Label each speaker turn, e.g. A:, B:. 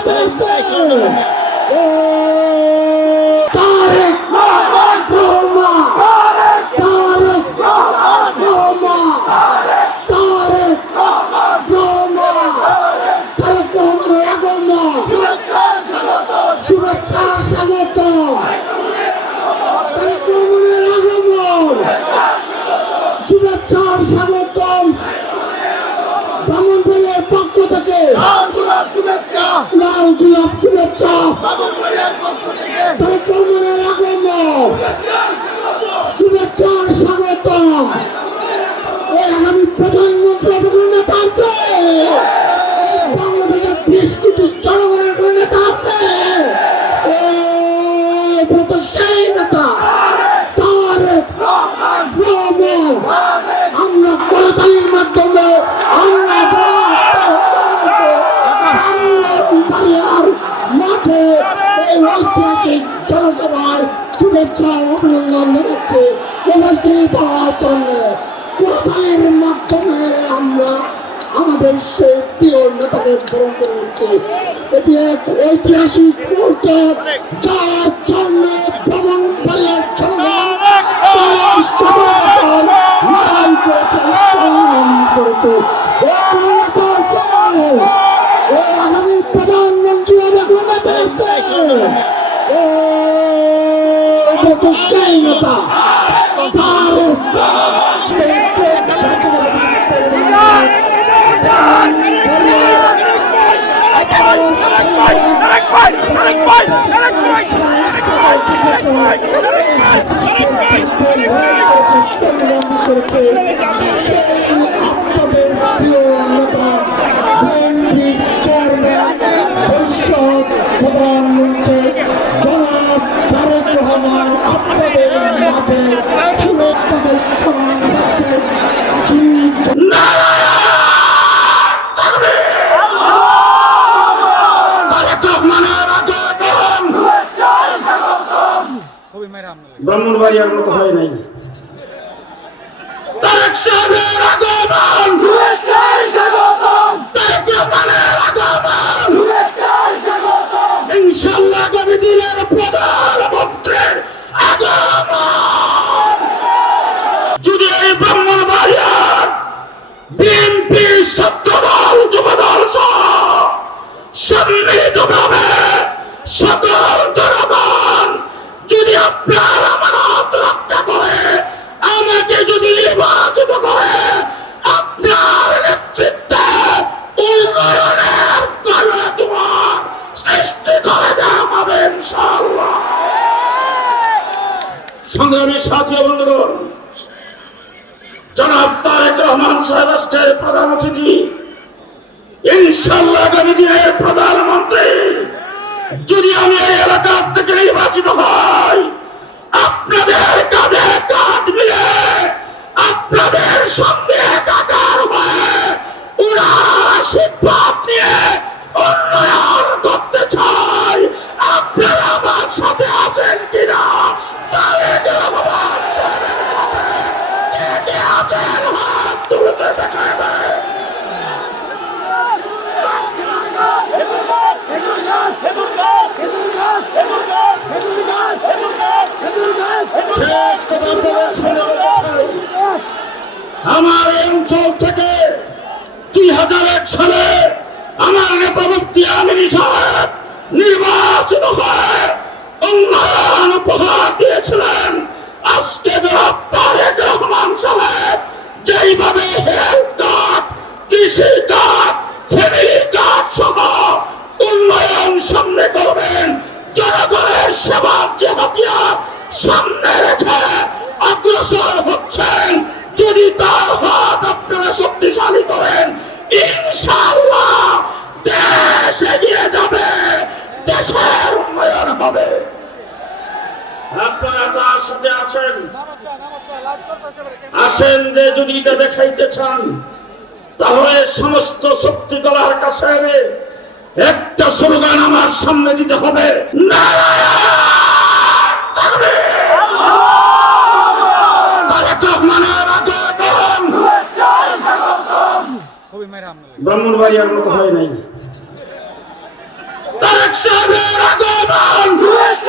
A: বাংলাদেশ লাল গোলাপ শুভেচ্ছা তারেক রহমানের আগমন শুভেচ্ছা স্বাগত আগামী প্রধানমন্ত্রী আমাদের নেতা আছে। বাংলাদেশের বিশ কোটি জনগণের নেতা আছে। এই এটা তো সেই নেতা তারেক রহমান। ঐতিহাসিক জনসভায় শুভেচ্ছা অভিনন্দন জানাচ্ছি উপস্থিত হওয়ার জন্য। কোথায়ের মাধ্যমে আমরা আমাদের সেই প্রিয় নেতাকে বরণ করে নিচ্ছি? এটি এক ঐতিহাসিক মুহূর্ত যার জন্য ভ্রমণ করে আছে। এই এটা তো মাঝে আপনাদের সংগ্রামে
B: ব্রাহ্মণবাড়িয়ার মতো হয় নাই।
A: সম্মিলিতভাবে সকল জনগণ যদি আপনার আমানত রক্ষা করে, আমাকে যদি নির্বাচিত করে, আপনার নেতৃত্বে উন্নয়নের কর্মজোয়ার সৃষ্টি করে দেওয়া হবে ইনশাআল্লাহ। সংগ্রামী সাথী বন্ধুগণ, জনাব তারেক রহমান সাহেব প্রধান অতিথি। ইনশাল্লাহ প্রধানমন্ত্রী যদি আমি এই এলাকার থেকে আপনাদের মিলে আপনাদের সঙ্গে আমার এই অঞ্চল থেকে দুই হাজার এক সালে আমার নেতা মুফতি আমিনী সাহেব নির্বাচিত হয়ে উন্নয়ন উপহার দিয়েছিলেন। হবে। আপনারা তার সাথে আছেন। আসেন যে যদি এটা দেখাইতে চান তাহলে সমস্ত শক্তি গলার কাছে এনে একটা স্লোগান আমার সামনে দিতে হবে।
B: ব্রাহ্মণবাড়িয়ার মতো হয় নাই।
A: Shall we go on?